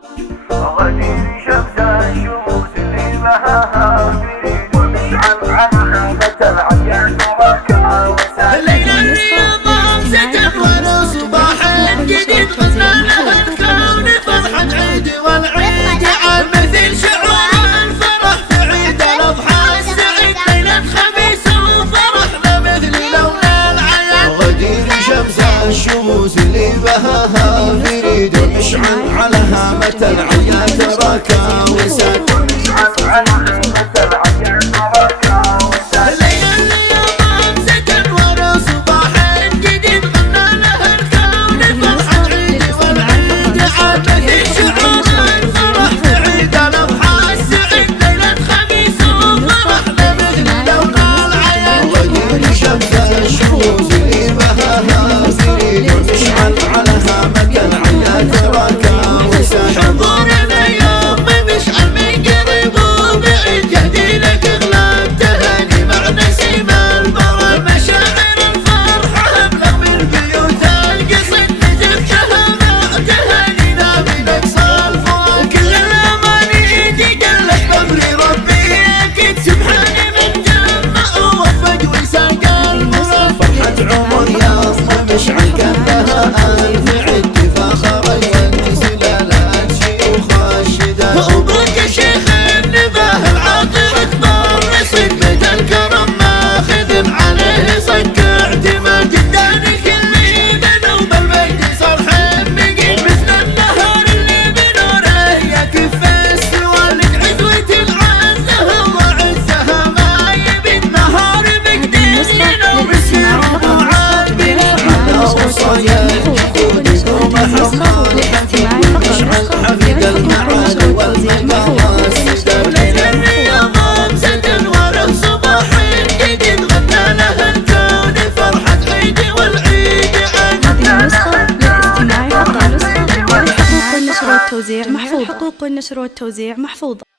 غدير شمس الشموس اللي بهاها فريد ومشعل عنها مثل عيان تركها وسال ليلة الرياض ستنور صباح جديد غنى لها الكون فرحة عيد والعيد عاد مثل شعور الفرح في عيد الأضحى السعيد ليلة خميس وفرحنا مثل لون العيان غدير شمس الشموس اللي بهاها فريد ومشعل عليها مثل عيان تركها وسال حقوق النشر والتوزيع محفوظة.